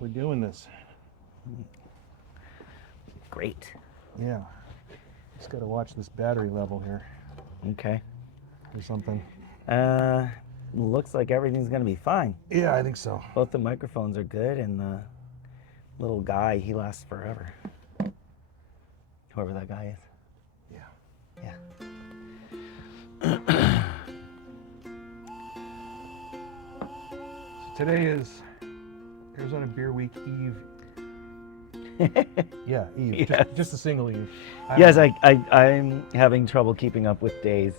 We're doing this. Great. Yeah. Just got to watch this battery level here Okay. or something. Looks like everything's gonna be fine. Yeah, I think so. Both the microphones are good, and the little guy, he lasts forever. Whoever that guy is. Yeah. Yeah. So today is Arizona Beer Week Eve. Yeah, Eve. Yes. Just a single Eve. Yes, I'm having trouble keeping up with days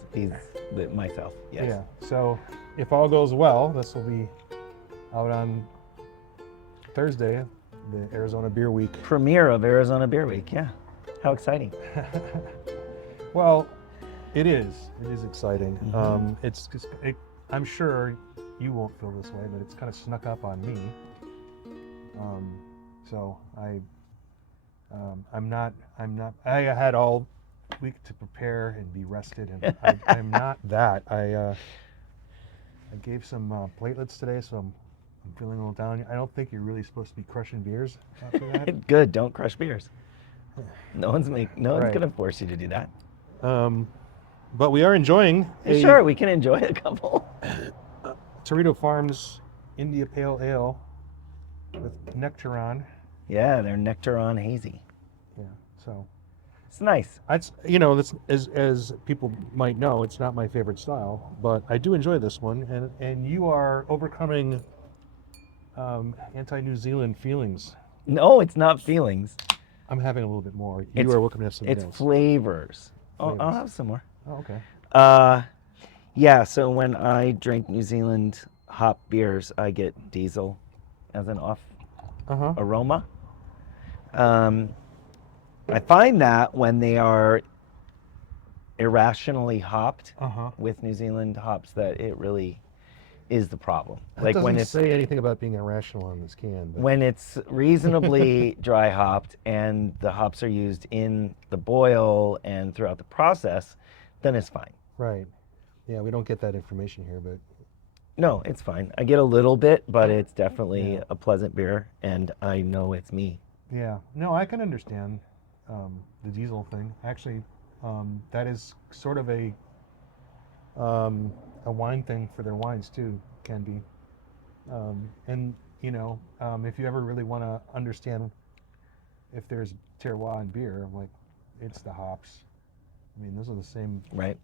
myself. Yes. Yeah. So if all goes well, this will be out on Thursday, the Arizona Beer Week. Premiere of Arizona Beer Week. Yeah. How exciting. Well, it is. It is exciting. Mhm. It's just. I'm sure you won't feel this way, but it's kind of snuck up on me. So I'm not. I had all week to prepare and be rested, and I'm not that. I gave some platelets today, so I'm feeling a little down. I don't think you're really supposed to be crushing beers after that. Good. Don't crush beers. No one's Right. gonna force you to do that. But we are enjoying a Sure, we can enjoy a couple. Torito Farms India Pale Ale with Nectaron. Yeah, they're Nectaron Hazy. Yeah, so It's nice. that's that's as people might know, it's not my favorite style, but I do enjoy this one, and you are overcoming anti-New Zealand feelings. No, it's not feelings. I'm having a little bit more. You It's- are welcome to have something It's else. flavors. Oh, I'll Flavors. have some more. Oh, okay. Yeah, so when I drink New Zealand hop beers, I get diesel as an off Uh-huh. aroma. I find that when they are irrationally hopped Uh-huh. with New Zealand hops, that it really is the problem. That Like doesn't when it's say anything about being irrational on this can, but when it's reasonably dry hopped and the hops are used in the boil and throughout the process, then it's fine. right. Yeah, we don't get that information here, but No, it's fine. I get a little bit, but it's definitely Yeah. a pleasant beer, and I know it's me. yeah. No, I can understand the diesel thing. Actually, that is sort of a wine thing for their wines too, can be. And if you ever really want to understand if there's terroir in beer, like it's the hops. I mean, those are the same Right?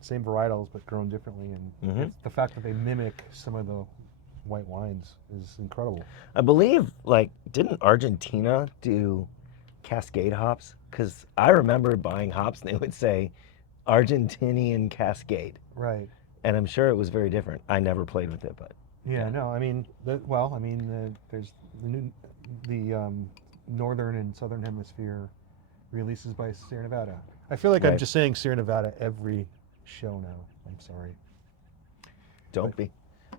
same varietals, but grown differently, and Mhm. it's the fact that they mimic some of the white wines is incredible. I believe, like, didn't Argentina do Cascade hops? Because I remember buying hops and they would say Argentinian Cascade. Right. And I'm sure it was very different. I never played with it, but Yeah. No. I mean, there's the northern and southern hemisphere releases by Sierra Nevada. I feel like I'm Right. just saying Sierra Nevada every show now. I'm sorry. don't be.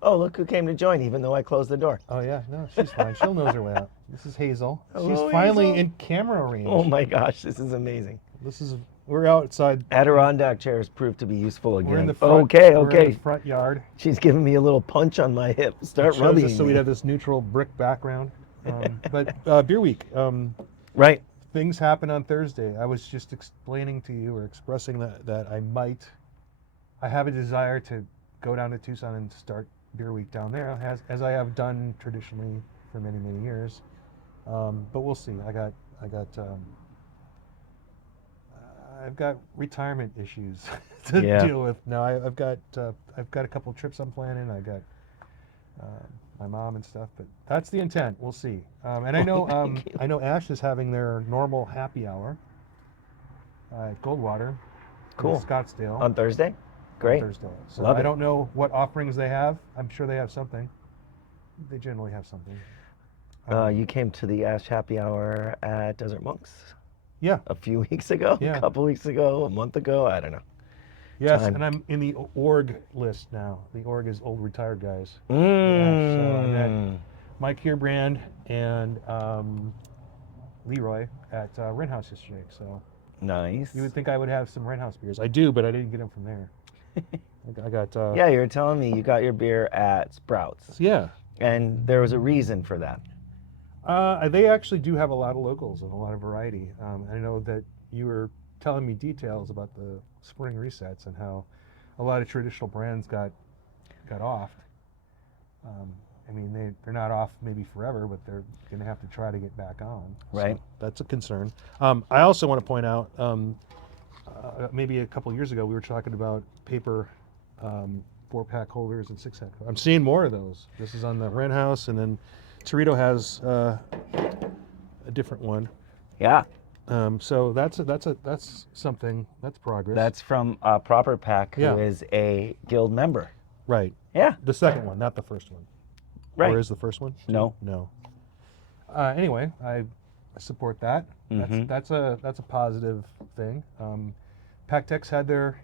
Oh, look who came to join, even though I closed the door. Oh yeah, no, she's fine. She'll nose her way out. This is Hazel. Hello, She's finally Hazel. in camera range. Oh my gosh, this is amazing. We're outside. Adirondack chairs proved to be useful again. We're in the front. Okay, we're in okay. the front yard. She's giving me a little punch on my hip. Start Shows rubbing us so me. we'd have this neutral brick background. But Beer Week. Right. Things happen on Thursday. I was just explaining to you or expressing that I have a desire to go down to Tucson and start Beer Week down there, as I have done traditionally for many, many years. But we'll see. I've got retirement issues to Yeah. deal with. No, I've got a couple trips I'm planning. I got my mom and stuff, but that's the intent. We'll see. And I know Thank you. I know Ash is having their normal happy hour at Goldwater, in Cool. Scottsdale, On Thursday? on Great. Thursday. So Love I it. don't know what offerings they have. I'm sure they have something. They generally have something. You came to the Ash Happy Hour at Desert Monks Yeah. a few weeks ago, Yeah. a couple weeks ago, a month ago. I don't know. Yes, Time. and I'm in the org list now. The org is old retired guys. so I Mm. Mike Heerbrand and Leroy at Rent House yesterday. So Nice. you would think I would have some Rent House beers. I do, but I didn't get them from there. I got Yeah, you were telling me you got your beer at Sprouts. yeah. And there was a reason for that. They actually do have a lot of locals and a lot of variety. I know that you were telling me details about the spring resets and how a lot of traditional brands got offed. I mean, they're not off maybe forever, but they're going to have to try to get back on. Right. So that's a concern. I also want to point out, maybe a couple years ago, we were talking about paper 4-pack holders and 6-pack. I'm seeing more of those. This is on the Rent House, and then Torito has a different one. Yeah. So that's something. That's progress. That's from Proper Pack, who Yeah. is a guild member. right. Yeah. The second one, not the first one. Right. Or is the first one? No. No. Anyway, I support that. Mhm. That's a positive thing. Pactex had their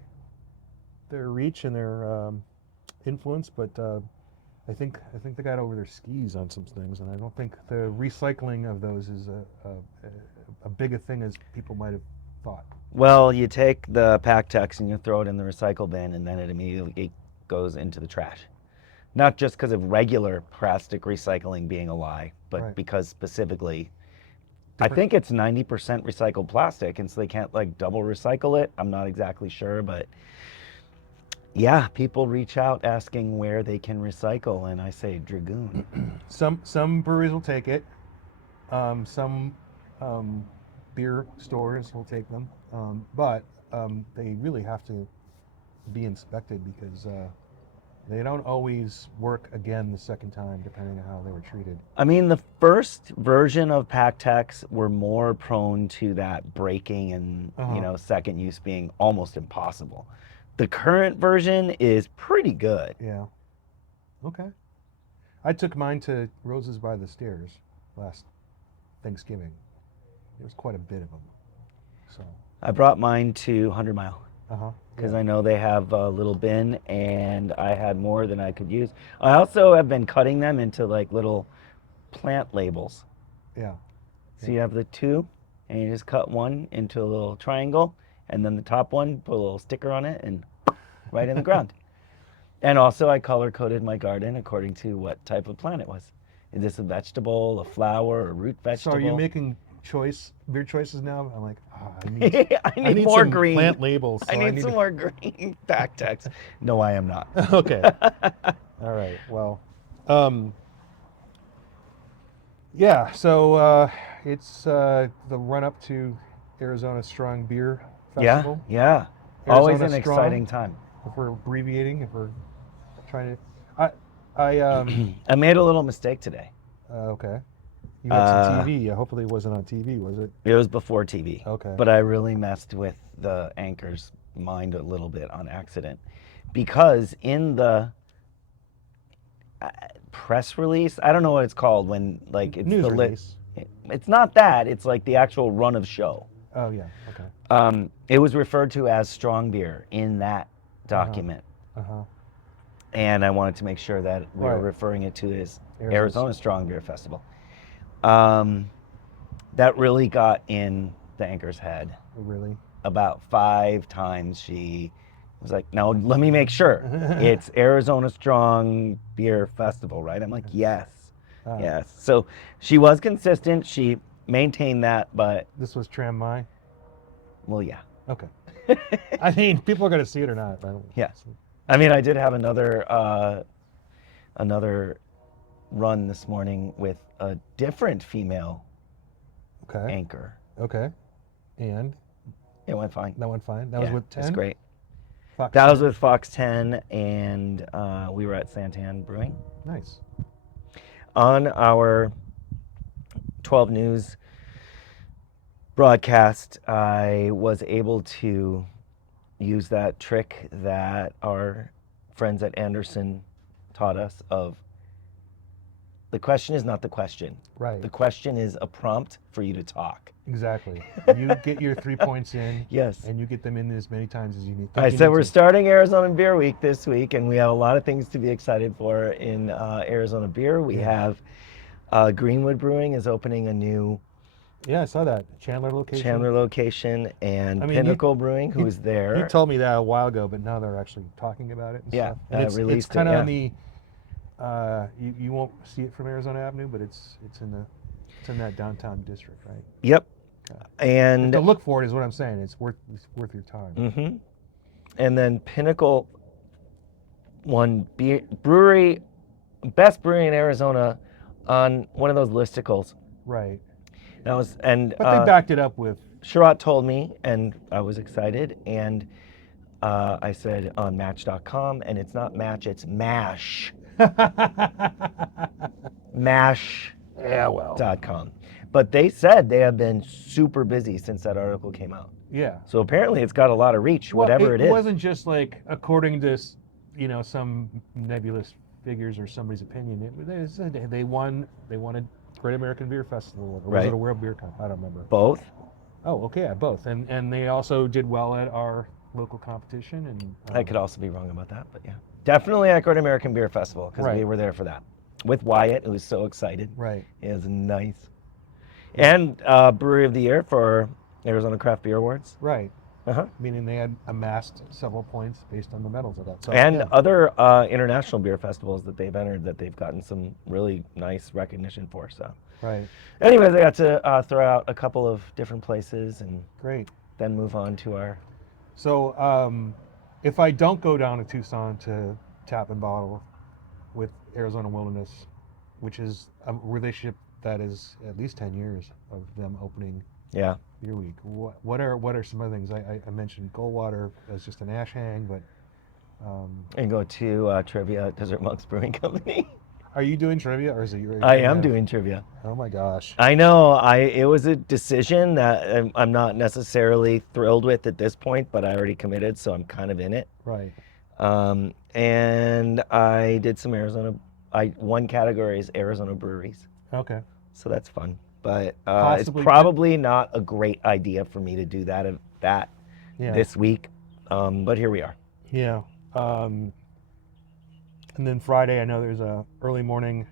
reach and their influence, but I think they got over their skis on some things, and I don't think the recycling of those is a big a thing as people might have thought. Well, you take the Pactex and you throw it in the recycle bin, and then it immediately goes into the trash. Not just because of regular plastic recycling being a lie, but Right. because specifically, I think it's 90% recycled plastic, and so they can't like double recycle it. I'm not exactly sure, but yeah, people reach out asking where they can recycle, and I say Dragoon. Some breweries will take it. Some beer stores will take them, but they really have to be inspected because they don't always work again the second time, depending on how they were treated. I mean, the first version of Pactex were more prone to that breaking and second use being almost impossible. The current version is pretty good. Yeah. Okay. I took mine to Roses by the Stairs last Thanksgiving. There was quite a bit of them. So. I brought mine to 100 Mile. Because Yeah. I know they have a little bin, and I had more than I could use. I also have been cutting them into like little plant labels. Yeah. So you have the two, and you just cut one into a little triangle, and then the top one, put a little sticker on it, and right in the ground. And also I color coded my garden according to what type of plant it was. Is this a vegetable, a flower, a root vegetable? So are you making beer choices now? I'm like, I need more some green. plant labels. So I need some more green Pactex. No, I am not. Okay. All right. Well, yeah. So it's the run up to Arizona Strong Beer Festival. Yeah. Always Arizona an Strong. exciting time. If we're abbreviating, if we're trying to, I made a little mistake today. okay. You had some TV. Hopefully it wasn't on TV, was it? It was before TV. Okay. But I really messed with the anchor's mind a little bit on accident, because in the press release, I don't know what it's called when like it's News the release. It's not that. It's like the actual run of show. Oh yeah. Okay. It was referred to as Strong Beer in that document. And I wanted to make sure that we were Right. referring it to as Arizona Arizona Strong Beer Festival. That really got in the anchor's head. Really? About 5 times she was like, no, let me make sure. It's Arizona Strong Beer Festival, right? I'm like, yes. Yes. So she was consistent. She maintained that, but This was Tram Mai? well, yeah. Okay. I mean, people are going to see it or not. Right? Yeah. I mean, I did have another run this morning with a different female Okay. anchor. Okay. And It went fine. that went fine. That was with 10? It's great. Fox That 10? was with Fox 10, and we were at Santan Brewing. Nice. On our 12 News broadcast, I was able to use that trick that our friends at Anderson taught us of the question is not the question. Right. The question is a prompt for you to talk. Exactly. You get your 3 points in. Yes. And you get them in as many times as you need. I said we're starting Arizona Beer Week this week, and we have a lot of things to be excited for in Arizona beer. We have Greenwood Brewing is opening a new Yeah, I saw that. Chandler location. and I mean, Pinnacle Brewing, who's there. He told me that a while ago, but now they're actually talking about it and Yeah, stuff. And it's released kind it, of yeah. on the You won't see it from Arizona Avenue, but it's in that downtown district, right? Yep. Okay. And To look for it is what I'm saying. It's worth your time. mm-hmm. And then Pinnacle won brewery, best brewery in Arizona on one of those listicles. Right. That was, and But they backed it up with. Sherrod told me, and I was excited, and I said on Match.com, and it's not Match, it's Mash. Mash. Yeah, well. .com. But they said they have been super busy since that article came out. Yeah. So apparently it's got a lot of reach, whatever it is. It wasn't just like according to some nebulous figures or somebody's opinion. They said they won a Great American Beer Festival, or was it a World Beer Cup? I don't remember. Both. Oh, okay, yeah, both. And they also did well at our local competition. And I could also be wrong about that, but yeah. Definitely at Great American Beer Festival, because we were there for that. With Wyatt, who was so excited. Right. It was nice. And Brewery of the Year for Arizona Craft Beer Awards. Right. Uh-huh. Meaning they had amassed several points based on the medals of that. So, and other international beer festivals that they've entered that they've gotten some really nice recognition for. So, right. Anyways, I got to throw out a couple of different places and great. Then move on to our. So, if I don't go down to Tucson to tap and bottle with Arizona Wilderness, which is a relationship that is at least 10 years of them opening Beer Week. What are some other things? I mentioned Goldwater as just an ash hang, but and go to trivia at Desert Monks Brewing Company. Are you doing trivia, or is it your? I am doing trivia. Oh my gosh! I know. It was a decision that I'm not necessarily thrilled with at this point, but I already committed, so I'm kind of in it. Right. And I did some Arizona. One category is Arizona breweries. Okay. So that's fun, but it's probably not a great idea for me to do that this week. But here we are. Yeah. And then Friday, I know there's a early morning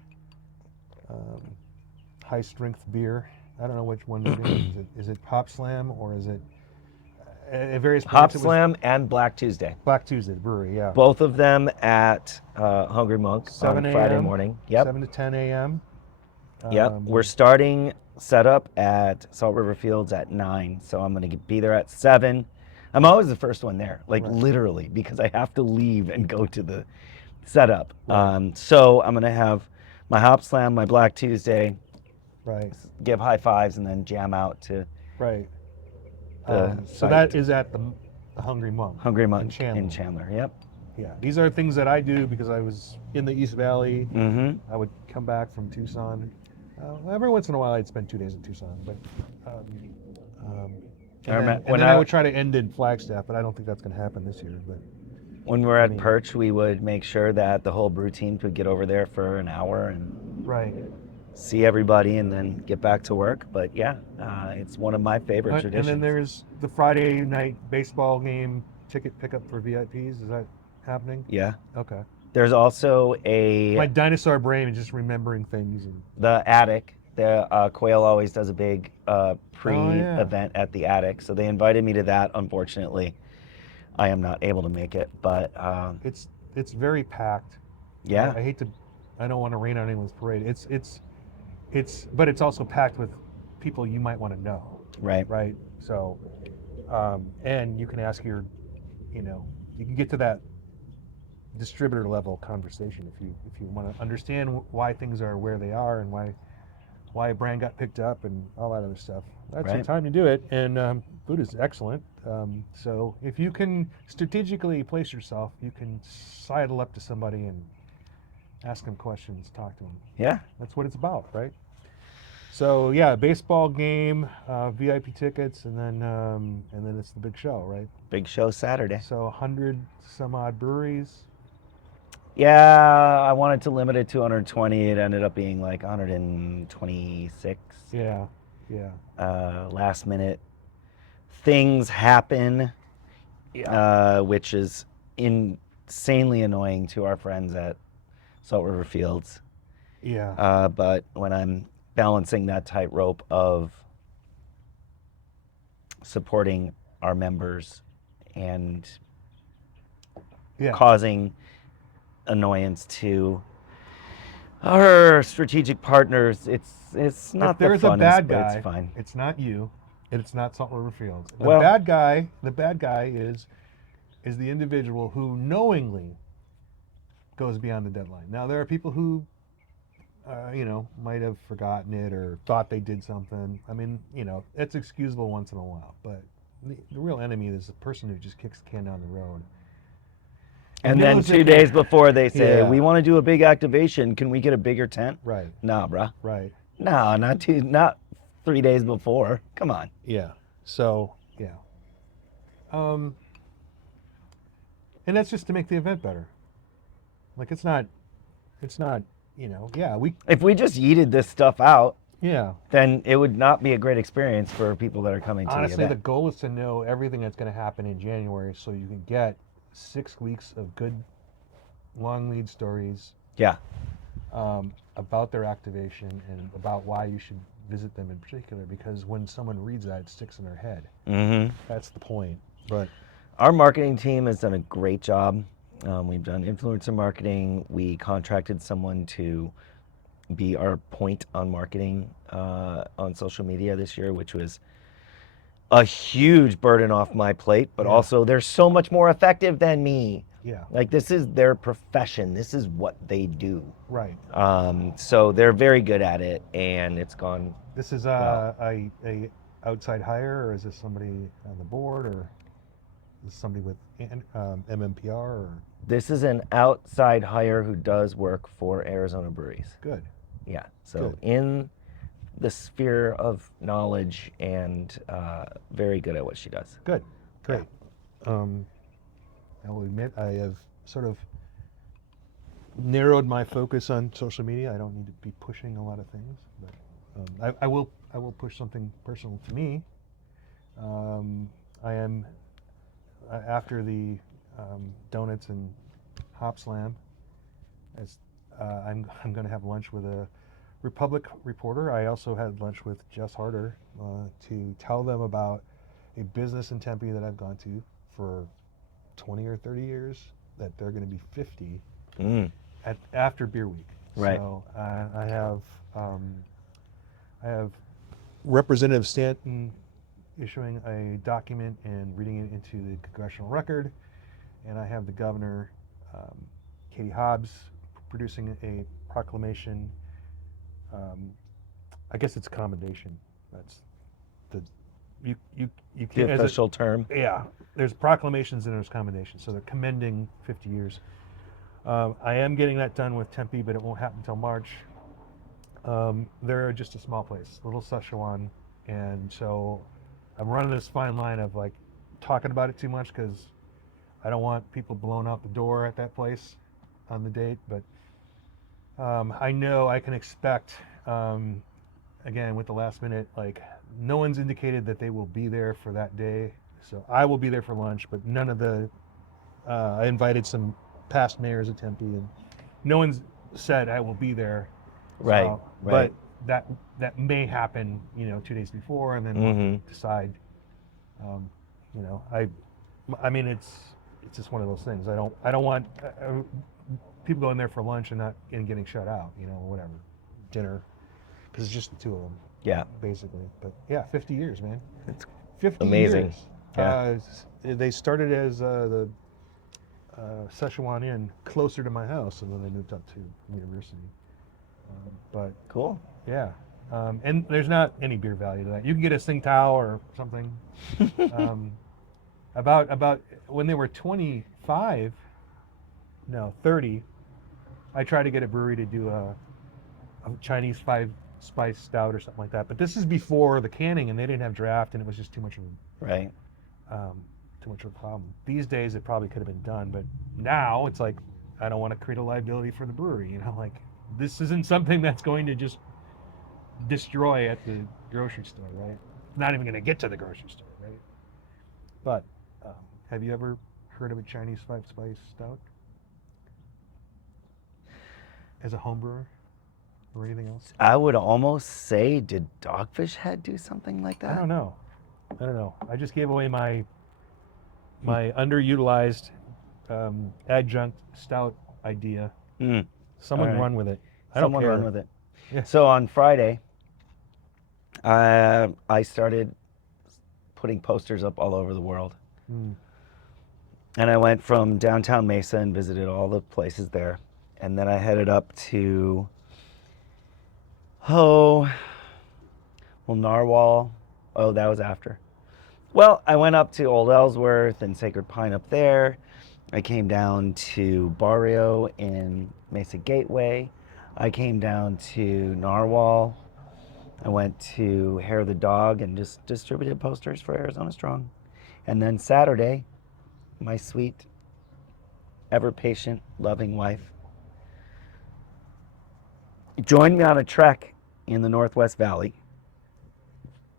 high strength beer. I don't know which one it is. Is it Hop Slam or is it various? Hop Slam and Black Tuesday. Black Tuesday Brewery, yeah. Both of them at Hungry Monk on Friday morning. Yep. 7 to 10 a.m. Yep. We're starting setup at Salt River Fields at 9, so I'm going to be there at 7. I'm always the first one there, literally, because I have to leave and go to the setup. Right. So I'm going to have my Hop Slam, my Black Tuesday, give high fives, and then jam out to so that is at the Hungry Monk. Hungry Monk in Chandler. Yep. Yeah, these are things that I do because I was in the East Valley. Mm-hmm. I would come back from Tucson. Every once in a while, I'd spend 2 days in Tucson, but then I would try to end in Flagstaff, but I don't think that's going to happen this year. But when we're at Perch, we would make sure that the whole brew team could get over there for an hour and see everybody, and then get back to work. But yeah, it's one of my favorite traditions. And then there's the Friday night baseball game ticket pickup for VIPs. Is that happening? Yeah. Okay. There's also my dinosaur brain is just remembering things. The Attic. The Quail always does a big pre-event at the Attic, so they invited me to that. Unfortunately, I am not able to make it, but it's very packed. Yeah. I don't want to rain on anyone's parade. But it's also packed with people you might want to know. Right. Right. So, and you can ask you can get to that distributor level conversation if you want to understand why things are where they are and why a brand got picked up and all that other stuff. That's the time to do it, and food is excellent. So if you can strategically place yourself, you can sidle up to somebody and ask them questions, talk to them. Yeah, that's what it's about, right? So yeah, baseball game, VIP tickets, and then it's the big show, right? Big show Saturday. So 100 some odd breweries. Yeah, I wanted to limit it to 120. It ended up being like 126. Yeah. Last minute things happen, which is insanely annoying to our friends at Salt River Fields. Yeah. But when I'm balancing that tightrope of supporting our members and causing annoyance to Our strategic partners, it's not If there's the a funnest, bad but guy, it's fine. it's not you, and it's not Salt River Fields. Well, The bad guy is the individual who knowingly goes beyond the deadline. Now there are people who, might have forgotten it or thought they did something. I mean, it's excusable once in a while, but the real enemy is the person who just kicks the can down the road. and then knows 2 that- days before they say, Yeah. we want to do a big activation. Can we get a bigger tent? Right, Nah, bruh. right, No, not 3 days before. Come on. yeah. So yeah, and that's just to make the event better. Like it's not, yeah, If we just yeeted this stuff out, yeah. then it would not be a great experience for people that are coming to Honestly, the the event. goal is to know everything that's going to happen in January, so you can get 6 weeks of good long lead stories Yeah. about their activation and about why you should visit them in particular. Because when someone reads that, it sticks in their head. Mm-hmm. That's the point. But Our marketing team has done a great job. We've done influencer marketing. We contracted someone to be our point on marketing on social media this year, which was a huge burden off my plate, but Yeah. also they're so much more effective than me. yeah, Like, this is their profession. This is what they do. right. So they're very good at it, and it's gone. This is Wow. a outside hire, or is this somebody on the board, or is this somebody with MMPR? Or This is an outside hire who does work for Arizona breweries. good. Yeah. So Good. in the sphere of knowledge and very good at what she does. Good, great. I will admit I have sort of narrowed my focus on social media. I don't need to be pushing a lot of things, but I will push something personal to me. I am after the donuts and hop slam. I'm going to have lunch with a Republic reporter. I also had lunch with Jess Harder to tell them about a business in Tempe that I've gone to for 20 or 30 years, that they're going to be 50 after Beer Week. Right. So I have Representative Stanton issuing a document and reading it into the congressional record, and I have the governor, Katie Hobbs, producing a proclamation. I guess it's commendation. That's the you The can't as a- official term. yeah, there's proclamations and there's commendations, so they're commending 50 years. I am getting that done with Tempe, but it won't happen until March. They're just a small place, little Szechuan, and so I'm running this fine line of like talking about it too much because I don't want people blown out the door at that place on the date. But I know I can expect, again, with the last minute, like no one's indicated that they will be there for that day. So I will be there for lunch, but none of the, I invited some past mayors of Tempe, and no one's said I will be there. Right, So, right. But that may happen, 2 days before, and then we'll decide. I mean, it's just one of those things. I don't want people going there for lunch and not and getting shut out, or whatever, dinner, because it's just the two of them. Yeah. Basically. But yeah, 50 years, man. It's 50 amazing. years. Yeah. They started as the Szechuan Inn closer to my house, and then they moved up to University. But Cool. yeah, and there's not any beer value to that. You can get a Tsingtao or something. About when they were 25, no 30, I tried to get a brewery to do a Chinese 5-spice stout or something like that. But this is before the canning, and they didn't have draft, and it was just too much of Right. a problem. These days it probably could have been done, but now it's like I don't want to create a liability for the brewery. Like this isn't something that's going to just destroy at the grocery store, right? Not even going to get to the grocery store, right? But have you ever heard of a Chinese 5-spice stout as a home brewer or anything else? I would almost say, did Dogfish Head do something like that? I don't know. I just gave away my underutilized adjunct stout idea. Someone All right. run with it. I don't Someone care. run with it. Yeah. So on Friday, I started putting posters up all over the world. Mm. And I went from downtown Mesa and visited all the places there. And then I headed up to, Narwhal. Oh, that was after. Well, I went up to Old Ellsworth and Sacred Pine up there. I came down to Barrio in Mesa Gateway. I came down to Narwhal. I went to Hair of the Dog and just distributed posters for Arizona Strong. And then Saturday, my sweet, ever patient, loving wife joined me on a trek in the Northwest Valley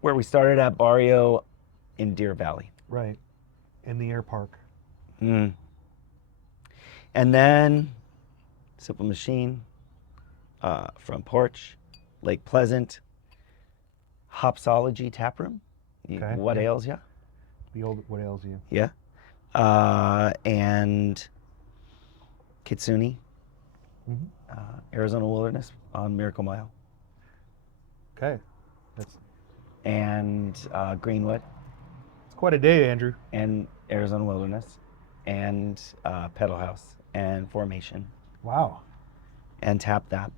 where we started at Barrio in Deer Valley. Right. In the air park. Mm. And then Simple Machine, Front Porch, Lake Pleasant, Hopsology Tap Room. Okay, What yeah. ails ya? The old What Ails You. Yeah. And Kitsune, Mm-hmm. Arizona Wilderness on Miracle Mile, Okay. That's and Greenwood, it's quite a day, Andrew. and Arizona Wilderness, and Pedal House, and Formation, Wow. and Tap That.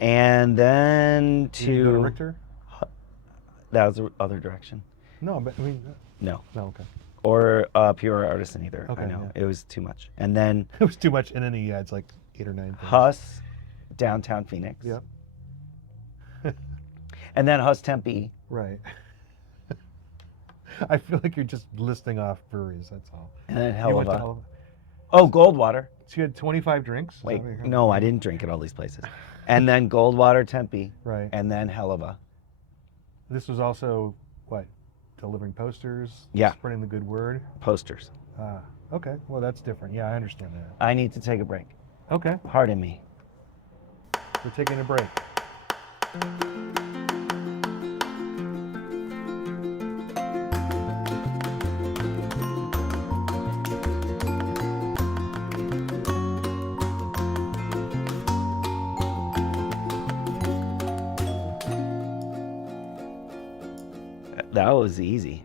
And then You didn't go to to Richter? that was the other direction. No, but I mean, No, no, okay. or Pure Artisan either. Okay, I know yeah. it was too much. And then It was too much, and then he adds like 8 or 9 things. Huss, downtown Phoenix. Yep. And then Huss Tempe. Right. I feel like you're just listing off breweries. That's all. And then You went to Helva. Helva. Oh, Goldwater. So you had 25 drinks? Is that Wait, what you're- no, I didn't drink at all these places. And then Goldwater Tempe. Right. And then Helva. This was also what? Delivering posters. Yeah. Spreading the good word. Posters. Okay. Well, that's different. Yeah, I understand that. I need to take a break. Okay. Pardon me. We're taking a break. That was easy.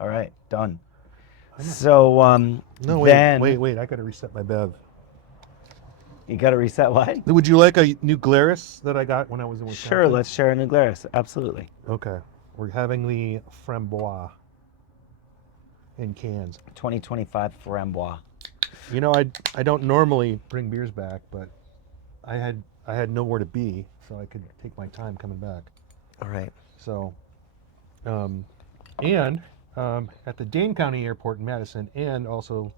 All right, done. So No, wait, then wait. I got to reset my bev. you got to reset what? Would you like a new Glarus that I got when I was in Wisconsin? Sure, let's share a new Glarus. Absolutely. Okay. We're having the Framboise in cans. 2025 Framboise. You know, I don't normally bring beers back, but I had nowhere to be, so I could take my time coming back. All right. So, at the Dane County Airport in Madison, and also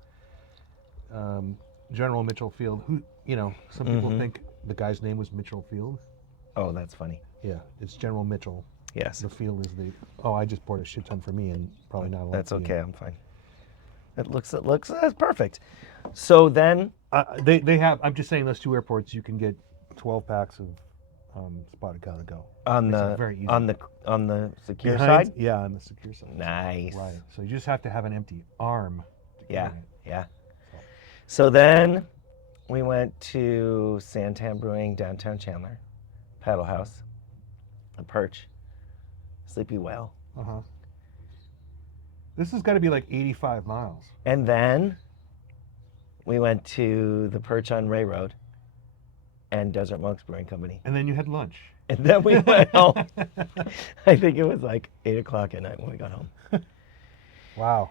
General Mitchell Field, who, some people think the guy's name was Mitchell Field. Oh, that's funny. Yeah, it's General Mitchell. Yes. The field is the. Oh, I just poured a shit ton for me, and probably not a lot. That's for you. okay. I'm fine. It looks that's perfect. So then They have. I'm just saying, those two airports, you can get 12 packs of Spotted Cow to go. on Makes it the very easy. on the secure Behind- side. Yeah, on the secure side. Nice. Right. So you just have to have an empty arm. To Yeah, carry it. yeah. So then we went to Santan Brewing, downtown Chandler, Paddle House, The Perch, Sleepy Whale. Uh-huh. This has got to be like 85 miles. And then we went to The Perch on Ray Road and Desert Monks Brewing Company. And then you had lunch. And then we went home. I think it was like 8 o'clock at night when we got home. Wow.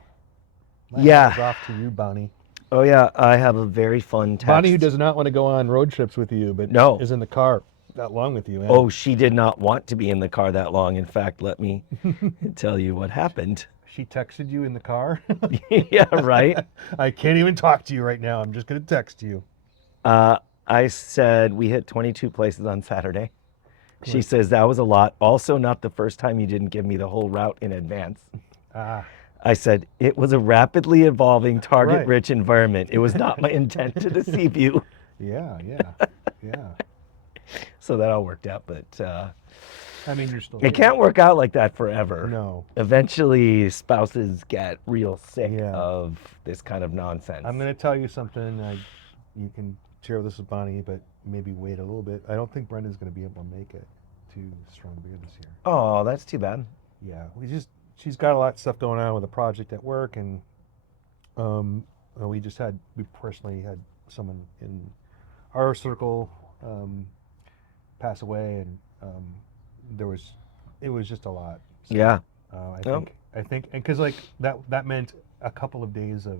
My Yeah. hat's off to you, Bonnie. Oh, yeah. I have a very fun text. Bonnie, who does not want to go on road trips with you, but No. is in the car that long with you. Oh, she did not want to be in the car that long. In fact, let me tell you what happened. She texted you in the car? Yeah, right. I can't even talk to you right now. I'm just going to text you. I said we hit 22 places on Saturday. She Right. says that was a lot. Also, not the first time you didn't give me the whole route in advance. Ah, I said it was a rapidly evolving, Right. target-rich environment. It was not my intent to deceive you. yeah. So that all worked out, but I mean, you're still. it can't work out like that forever. No. Eventually, spouses get real sick Yeah. of this kind of nonsense. I'm going to tell you something. You can Tara, this is Bonnie, but maybe wait a little bit. I don't think Brenda's going to be able to make it to Strong Beer this year. Oh, that's too bad. Yeah, she's got a lot of stuff going on with a project at work, and we personally had someone in our circle pass away, and it was just a lot. So, Yeah. I think, and because like that meant a couple of days of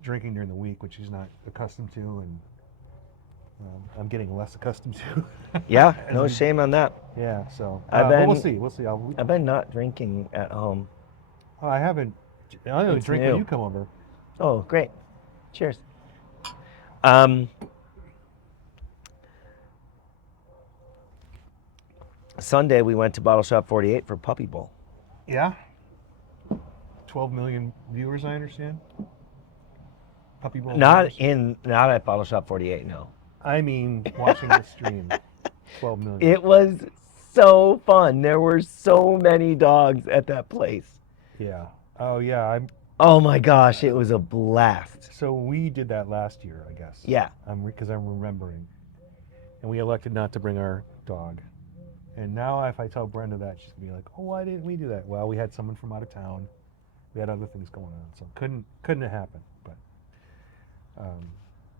drinking during the week, which he's not accustomed to, and I'm getting less accustomed to. Yeah, no shame on that. Yeah, so I've but been- we'll see. I've been not drinking at home. I haven't. I only It's drink new. when you come over. Oh, great. Cheers. Sunday we went to Bottle Shop 48 for Puppy Bowl. Yeah. 12 million viewers, I understand. Puppy Bowl. Not viewers. not at Bottle Shop 48, no. I mean, watching the stream. 12 million. It was so fun. There were so many dogs at that place. Yeah. Oh yeah. Oh my gosh, it was a blast. So we did that last year, I guess. Yeah. Because I'm remembering, and we elected not to bring our dog. And now, if I tell Brenda that, she's gonna be like, "Oh, why didn't we do that?" Well, we had someone from out of town. We had other things going on, so couldn't have happened. But,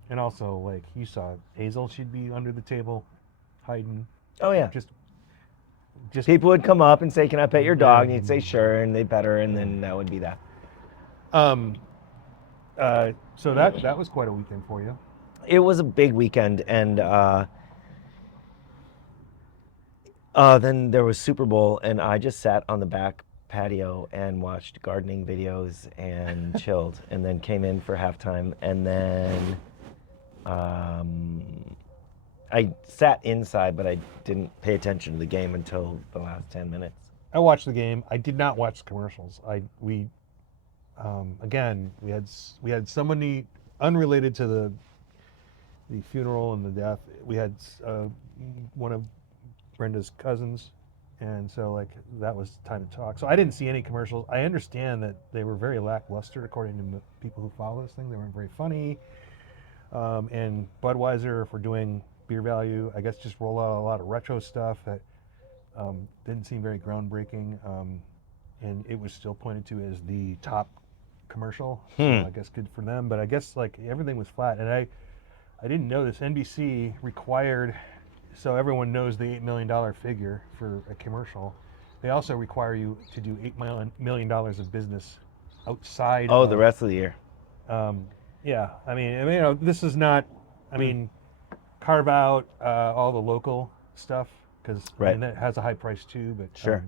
and also, like you saw, Hazel, she'd be under the table, hiding. Oh yeah. Just People would come up and say, "Can I pet your dog?" And you'd say, "Sure," and they'd pet her, and then that would be that. So that was quite a weekend for you. It was a big weekend, and then there was Super Bowl, and I just sat on the back patio and watched gardening videos and chilled, and then came in for halftime, and then I sat inside, but I didn't pay attention to the game until the last 10 minutes. I watched the game. I did not watch the commercials. We had somebody unrelated to the funeral and the death. We had one of Brenda's cousins, and so like that was time to talk. So I didn't see any commercials. I understand that they were very lackluster according to people who follow this thing. They weren't very funny. And Budweiser, for doing beer value, I guess just roll out a lot of retro stuff that didn't seem very groundbreaking. And it was still pointed to as the top commercial. So I guess good for them. But I guess like everything was flat. And I didn't know this. NBC required, so everyone knows the $8 million figure for a commercial. They also require you to do $8 million of business outside. Oh, the rest of the year. Yeah, I mean, this is not. I mean, carve out all the local stuff because Right. that has a high price too. But Sure.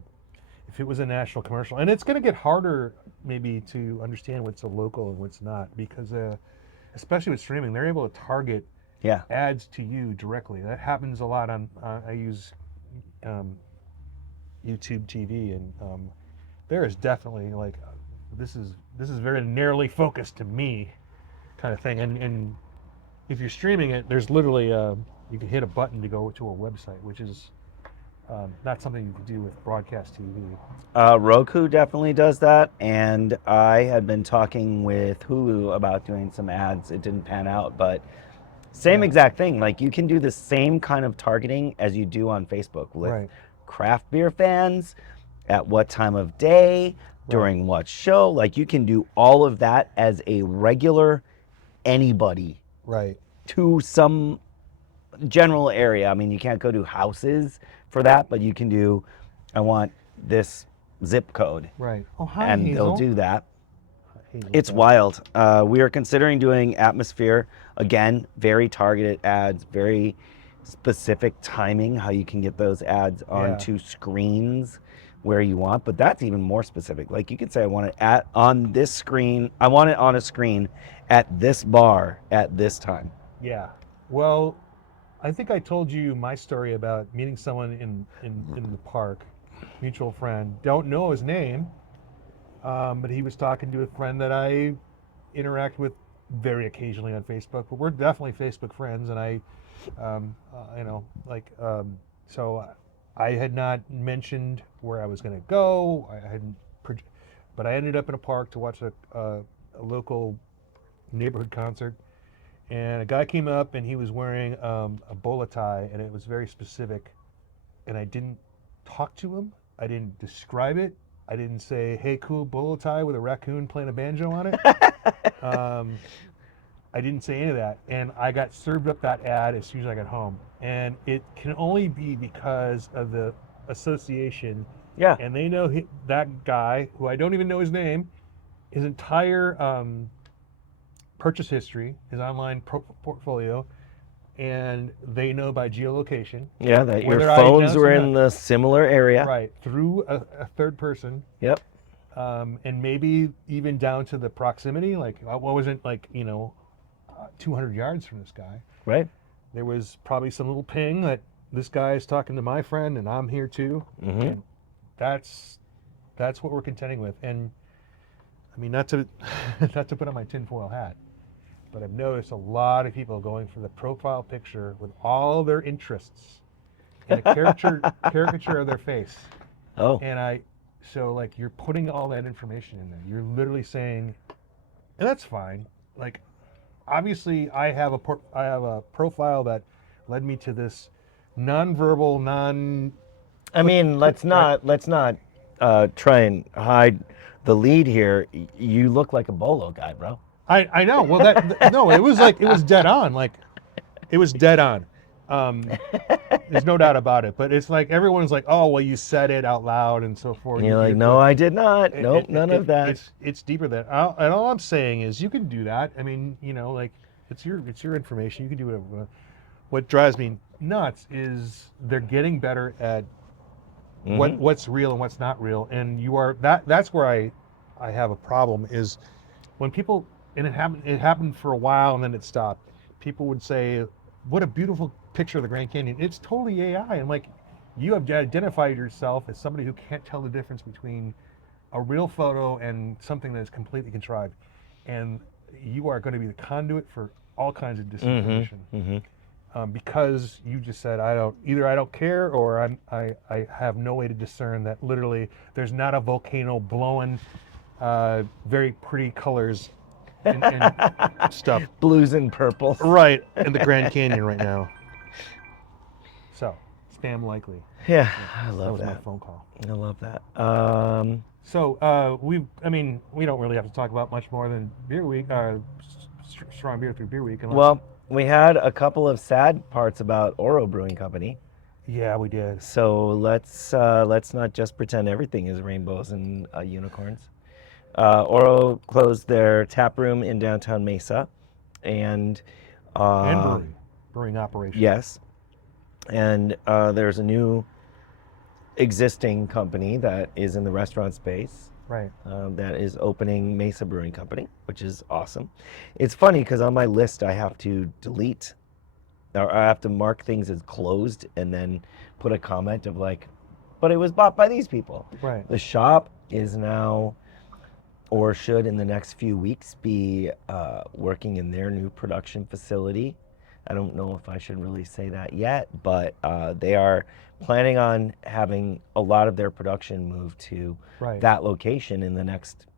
if it was a national commercial, and it's going to get harder maybe to understand what's a local and what's not, because especially with streaming, they're able to target Yeah. ads to you directly. That happens a lot on. I use YouTube TV, and there is definitely like this is very narrowly focused to me, kind of thing. And if you're streaming it, there's literally you can hit a button to go to a website, which is not something you can do with broadcast TV. Roku definitely does that, and I had been talking with Hulu about doing some ads. It didn't pan out, but same exact thing. Like you can do the same kind of targeting as you do on Facebook with Right. craft beer fans, at what time of day, during what show. Like you can do all of that as a regular anybody Right. to some general area. I mean, you can't go to houses for that, but you can do, I want this zip code, Right. Oh, hi, and Hazel. they'll do that. Hazel, It's wild. We are considering doing Atmosphere. Again, very targeted ads, very specific timing, how you can get those ads onto screens where you want. But that's even more specific. Like you could say, I want it on this screen. I want it on a screen at this bar at this time. Yeah. Well, I think I told you my story about meeting someone in the park, mutual friend. Don't know his name, but he was talking to a friend that I interact with very occasionally on Facebook. But we're definitely Facebook friends, and I, so I had not mentioned where I was going to go. I hadn't, but I ended up in a park to watch a local neighborhood concert. And a guy came up and he was wearing a bolo tie, and it was very specific. And I didn't talk to him. I didn't describe it. I didn't say, "Hey, cool bolo tie with a raccoon playing a banjo on it." I didn't say any of that, and I got served up that ad as soon as I got home. And it can only be because of the association. Yeah. And they know that guy, who I don't even know his name, his entire purchase history, his online portfolio, and they know by geolocation. Yeah, that your Whether I phones announce were or in not. the similar area. Right, through a third person, Yep. and maybe even down to the proximity. Like, I wasn't 200 yards from this guy. Right. There was probably some little ping that this guy is talking to my friend, and I'm here too. Mm-hmm. And that's what we're contending with. And I mean, not to not to put on my tinfoil hat, but I've noticed a lot of people going for the profile picture with all their interests and a caricature of their face. Oh. And so like you're putting all that information in there. You're literally saying, and that's fine. Like, obviously, I have a profile that led me to this nonverbal, I mean, let's not try and hide the lead here. You look like a bolo guy, bro. I know. Well, no, it was dead on. Like, it was dead on. There's no doubt about it. But it's like everyone's like, "Oh, well, you said it out loud and so forth." And you're like, "No, I did not. Nope, none of that." It's deeper than. And all I'm saying is, you can do that. I mean, like, it's your information. You can do whatever. What drives me nuts is they're getting better at what's real and what's not real. And that's where I have a problem is when people, and it happened for a while and then it stopped. People would say, "What a beautiful picture of the Grand Canyon." It's totally AI. And like, you have identified yourself as somebody who can't tell the difference between a real photo and something that is completely contrived. And you are going to be the conduit for all kinds of disinformation. Because you just said, I don't care, or I have no way to discern that literally there's not a volcano blowing very pretty colors and stuff. Blues and purples. Right, in the Grand Canyon right now. So, spam likely. Yeah, I That love was my that. phone call. I love that. So we don't really have to talk about much more than Beer Week, strong beer through Beer Week. Well, we had a couple of sad parts about Oro Brewing Company. Yeah, we did. So let's not just pretend everything is rainbows and unicorns. Oro closed their tap room in downtown Mesa, and brewing operation. Yes, and there's a new existing company that is in the restaurant space. Right. That is opening Mesa Brewing Company, which is awesome. It's funny because on my list I have to delete, or I have to mark things as closed and then put a comment of like, but it was bought by these people. Right. The shop is now, or should in the next few weeks, be working in their new production facility. I don't know if I should really say that yet, but they are planning on having a lot of their production move to that location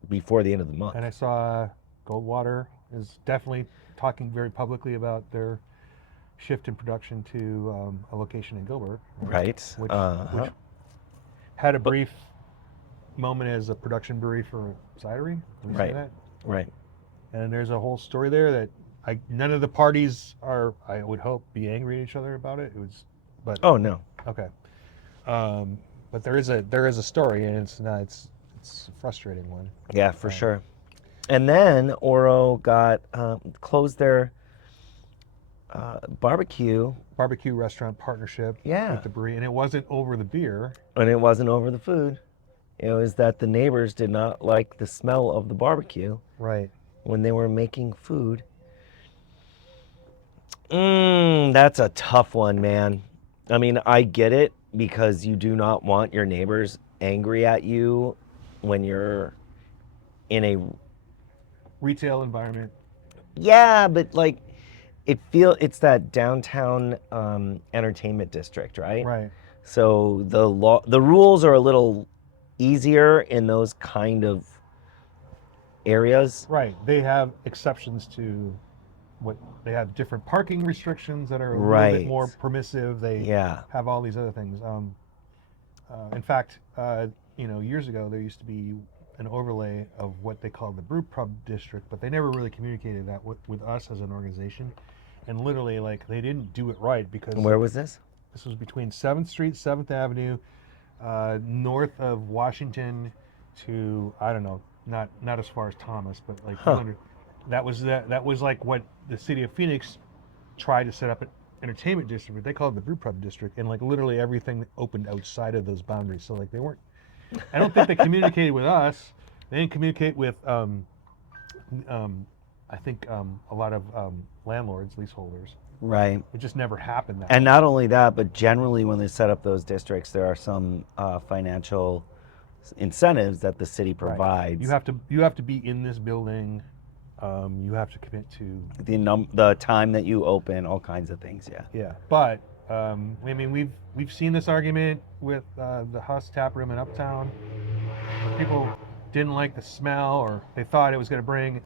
before the end of the month. And I saw Goldwater is definitely talking very publicly about their shift in production to a location in Gilbert. Right. Which had a brief moment as a production brewery for cidery. Did you say that? Right. And there's a whole story there that none of the parties are, I would hope, be angry at each other about it. Oh no. Okay. But there is a story, and it's a frustrating one. Yeah, for sure. And then Oro got closed their barbecue restaurant partnership Yeah. with the brewery, and it wasn't over the beer. And it wasn't over the food. It was that the neighbors did not like the smell of the barbecue Right. when they were making food. That's a tough one, man. I mean, I get it because you do not want your neighbors angry at you when you're in a Retail environment. Yeah, but like it's that downtown entertainment district, right? Right. So the rules are a little easier in those kind of areas. Right. They have exceptions to what they have different parking restrictions that are a little bit Right. more permissive. They Yeah. have all these other things. In fact, years ago there used to be an overlay of what they called the brew pub district, but they never really communicated that with us as an organization. And literally, like, they didn't do it right because And where was this? this was between 7th Street, 7th Avenue, north of Washington to, I don't know, not as far as Thomas, but like Huh. that was like what the city of Phoenix tried to set up an entertainment district, but they called it the brew pub district, and like literally everything opened outside of those boundaries. So like they weren't. I don't think they communicated with us. They didn't communicate with I think a lot of landlords, leaseholders. Right. It just never happened that And way. not only that, but generally when they set up those districts, there are some financial incentives that the city Right. provides. You have to be in this building. You have to commit to. The time that you open, all kinds of things. Yeah. Yeah, but I mean, we've seen this argument with the Huss Tap Room in Uptown, where people didn't like the smell, or they thought it was going to bring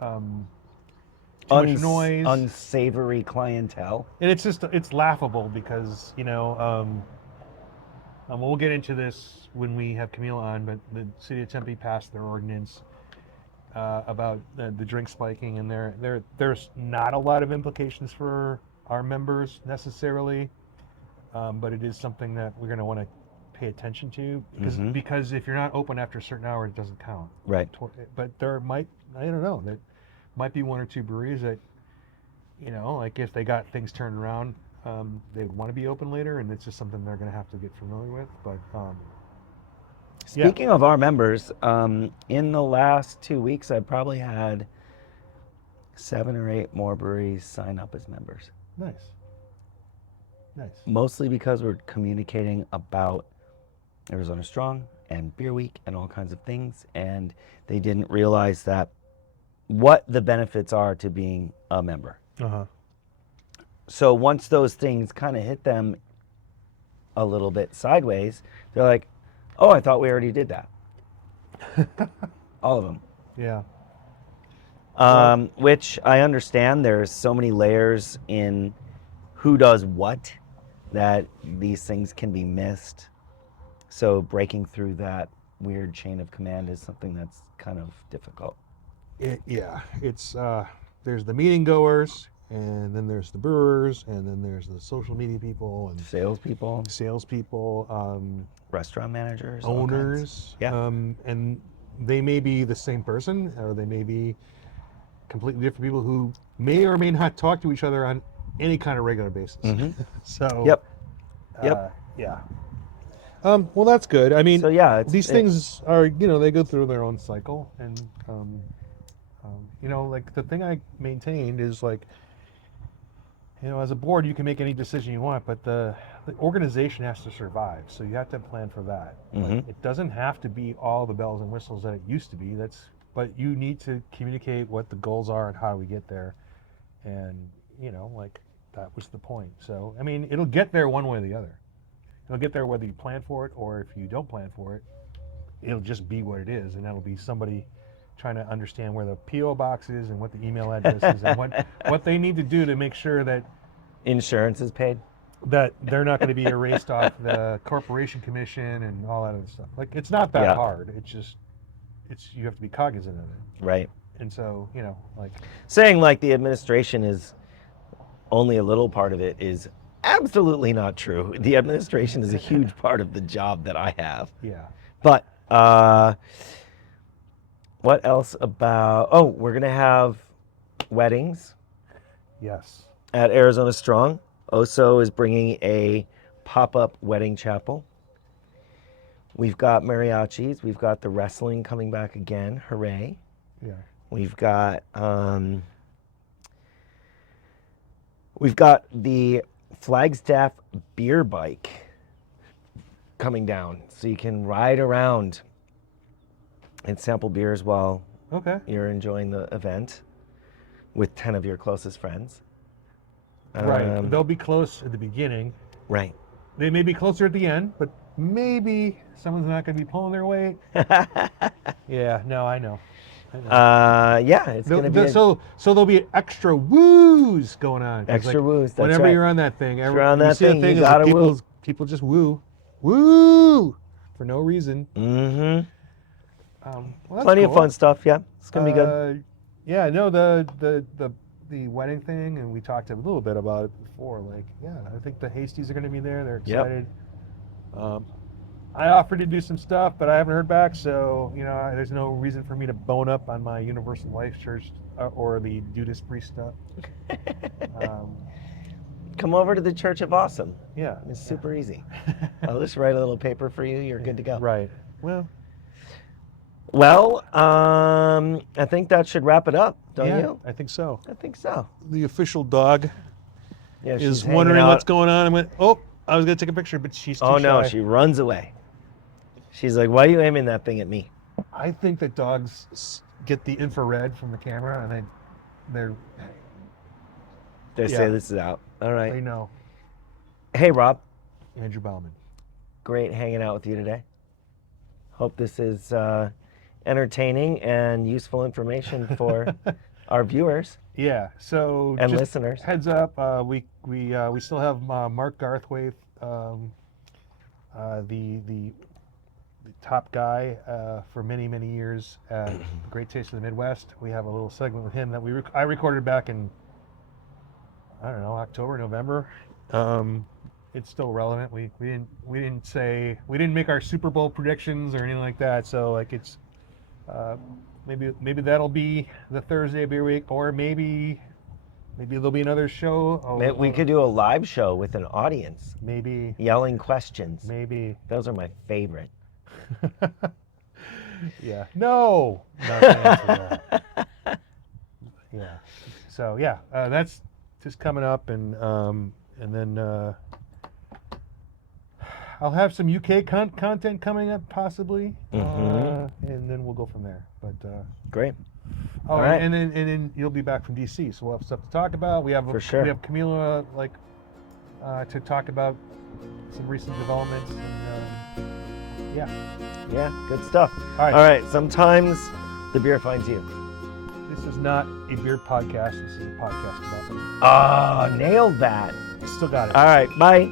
too much noise, Unsavory clientele. and it's laughable because we'll get into this when we have Camille on, but the city of Tempe passed their ordinance about the drink spiking, and there's not a lot of implications for our members necessarily, but it is something that we're going to want to pay attention to because if you're not open after a certain hour, it doesn't count. Right. But I don't know, there might be one or two breweries that, like if they got things turned around, they would want to be open later, and it's just something they're going to have to get familiar with. But Speaking of our members, in the last 2 weeks, I probably had 7 or 8 more breweries sign up as members. nice. Mostly because we're communicating about Arizona Strong and Beer Week and all kinds of things, and they didn't realize that what the benefits are to being a member. Uh-huh. So once those things kind of hit them a little bit sideways, they're like, oh, I thought we already did that. All of them. Yeah. Which I understand there's so many layers in who does what that these things can be missed. So breaking through that weird chain of command is something that's kind of difficult. It's there's the meeting goers, and then there's the brewers, and then there's the social media people and Salespeople, restaurant managers, all kinds. owners. Yeah. And they may be the same person, or they may be completely different people who may or may not talk to each other on any kind of regular basis. So. Yep. Yeah. Well, that's good. I mean, So yeah, these things are, they go through their own cycle, and like the thing I maintained is like, as a board, you can make any decision you want, but the organization has to survive, so you have to plan for that. Like, it doesn't have to be all the bells and whistles that it used to be. But you need to communicate what the goals are and how we get there, and like that was the point. So I mean, it'll get there one way or the other. It'll get there whether you plan for it or if you don't plan for it. It'll just be what it is, and that'll be somebody trying to understand where the PO box is and what the email address is and what they need to do to make sure that insurance is paid. That they're not going to be erased off the corporation commission and all that other stuff. Like, it's not that hard. It's you have to be cognizant of it. Right. And so, like saying like the administration is only a little part of it is absolutely not true. The administration is a huge part of the job that I have. Yeah. But what else about? Oh, we're gonna have weddings. Yes. At Arizona Strong. Oso is bringing a pop-up wedding chapel. We've got mariachis. We've got the wrestling coming back again. Hooray! Yeah. We've got the Flagstaff beer bike coming down, so you can ride around and sample beers while you're enjoying the event with 10 of your closest friends. Right. They'll be close at the beginning. Right. They may be closer at the end, but maybe someone's not going to be pulling their weight. Yeah, no, I know. Yeah, it's going to be So there'll be extra woos going on. 'Cause, extra woos. That's whenever right. you're on that thing, If you're on that see a thing, you is gotta people just woo for no reason. Mm-hmm. Well, that's Plenty of cool. fun stuff. Yeah, it's going to be good. Yeah, no, the wedding thing, and we talked a little bit about it before. Like, yeah, I think the Hasties are going to be there. They're Yep. excited. I offered to do some stuff, but I haven't heard back. So, there's no reason for me to bone up on my Universal Life Church or the Judas Priest stuff. Come over to the Church of Awesome. Yeah, It's super easy. I'll just write a little paper for you. You're good to go. Right. Well, I think that should wrap it up, don't you? I think so. I think so. The official dog Yeah, is hanging wondering out. what's going on. I went, I was going to take a picture, but she's too Oh no, shy. she runs away. She's like, "Why are you aiming that thing at me?" I think that dogs get the infrared from the camera, and They say this is out. All they right. know. Hey, Rob. Andrew Bauman. Great hanging out with you today. Hope this is entertaining and useful information for our viewers Yeah. So and just listeners. heads up, we still have Mark Garthwaite, the top guy for many years at Great Taste of the Midwest. We have a little segment with him that I recorded back in, I don't know, October, November. It's still relevant. We didn't make our Super Bowl predictions or anything like that. So like it's maybe that'll be the Thursday beer week, or maybe there'll be another show. We could do a live show with an audience Maybe. yelling questions. Maybe. Those are my favorite. Yeah. No. Not the answer to that. Yeah. So yeah, that's just coming up, and then I'll have some UK content coming up possibly, and then we'll go from there. But Great. all right. and then you'll be back from DC, so we'll have stuff to talk about. We have For sure. We have Camila to talk about some recent developments, and Yeah, good stuff. All right. All right. Sometimes the beer finds you. This is not a beer podcast. This is a podcast about beer. Ah, nailed that. Still got it. All right. Bye.